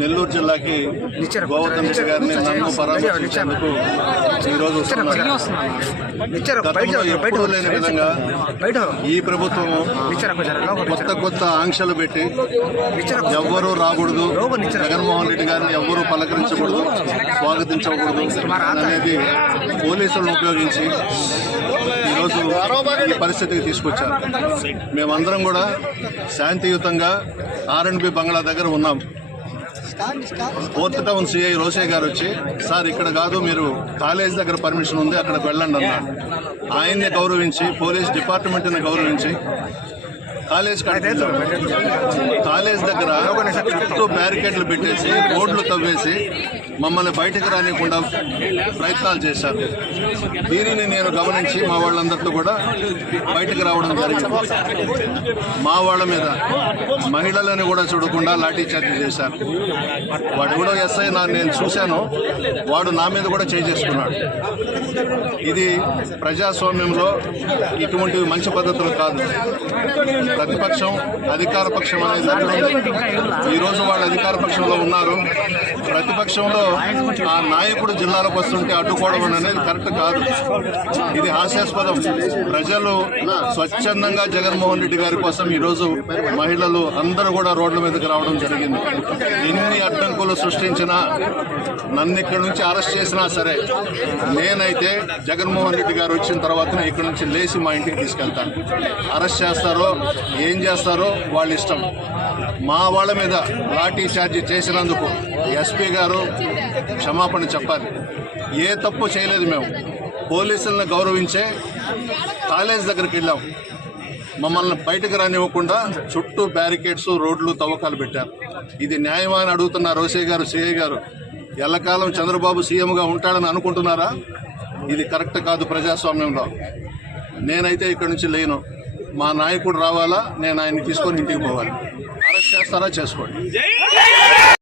నెల్లూరు జిల్లాకి గోవర్ధన్ గారిని నన్ను పరామర్శించేందుకు ఈరోజు వస్తున్నారు లేని విధంగా ఈ ప్రభుత్వం కొత్త కొత్త ఆంక్షలు పెట్టి ఎవ్వరూ రాకూడదు జగన్మోహన్ రెడ్డి గారిని ఎవ్వరూ పలకరించకూడదు స్వాగతించకూడదు అనేది పోలీసులను ఉపయోగించి ఈరోజు ఈ పరిస్థితికి తీసుకొచ్చారు మేమందరం కూడా శాంతియుతంగా ఆర్ఎండ్బి బంగ్లా దగ్గర ఉన్నాం ఫోర్త్ టౌన్ సిఐ రోసే గారు వచ్చి సార్ ఇక్కడ కాదు మీరు కాలేజ్ దగ్గర పర్మిషన్ ఉంది అక్కడికి వెళ్ళండి అన్నారు ఆయన్ని గౌరవించి పోలీస్ డిపార్ట్మెంట్ని గౌరవించి కాలేజ్ కాలేజ్ దగ్గర చుట్టూ బ్యారికేడ్లు పెట్టేసి బోర్డులు తవ్వేసి మమ్మల్ని బయటకు రానియకుండా ప్రయత్నాలు చేశారు దీనిని నేను గమనించి మా వాళ్ళందరితో కూడా బయటకు రావడం జరిగింది మా వాళ్ళ మీద మహిళలను కూడా చూడకుండా లాఠీ చార్జ్ చేశారు వాడు కూడా ఎస్ఐ నా నేను చూశాను వాడు నా మీద కూడా చేసుకున్నాడు ఇది ప్రజాస్వామ్యంలో ఇటువంటివి మంచి పద్ధతులు కాదు ప్రతిపక్షం అధికార పక్షం అనేది ఈరోజు వాళ్ళు అధికార పక్షంలో ఉన్నారు ప్రతిపక్షంలో ఆ నాయకుడు జిల్లాలకు వస్తుంటే అడ్డుకోవడం అనేది కరెక్ట్ కాదు ఇది హాస్యాస్పదం ప్రజలు స్వచ్ఛందంగా జగన్మోహన్ రెడ్డి గారి కోసం ఈరోజు మహిళలు అందరూ కూడా రోడ్ల మీదకి రావడం జరిగింది ఎన్ని అడ్డంకులు సృష్టించినా నన్ను ఇక్కడ నుంచి అరెస్ట్ చేసినా సరే నేనైతే జగన్మోహన్ రెడ్డి గారు వచ్చిన తర్వాత ఇక్కడ నుంచి లేచి మా ఇంటికి తీసుకెళ్తాను అరెస్ట్ చేస్తారో ఏం చేస్తారో వాళ్ళ ఇష్టం మా వాళ్ళ మీద లాఠీ ఛార్జీ చేసినందుకు ఎస్పీ గారు క్షమాపణ చెప్పాలి ఏ తప్పు చేయలేదు మేము పోలీసులను గౌరవించే కాలేజ్ దగ్గరికి వెళ్ళాం మమ్మల్ని బయటకు రానివ్వకుండా చుట్టూ బ్యారికేడ్స్ రోడ్లు తవ్వకాలు పెట్టారు ఇది న్యాయమా అని రోసే గారు సిఐ గారు ఎల్లకాలం చంద్రబాబు సీఎంగా ఉంటాడని అనుకుంటున్నారా ఇది కరెక్ట్ కాదు ప్రజాస్వామ్యంలో నేనైతే ఇక్కడి నుంచి లేను మా నాయకుడు రావాలా నేను ఆయన తీసుకొని ఇంటికి పోవాలి అరెస్ట్ చేస్తారా చేసుకోండి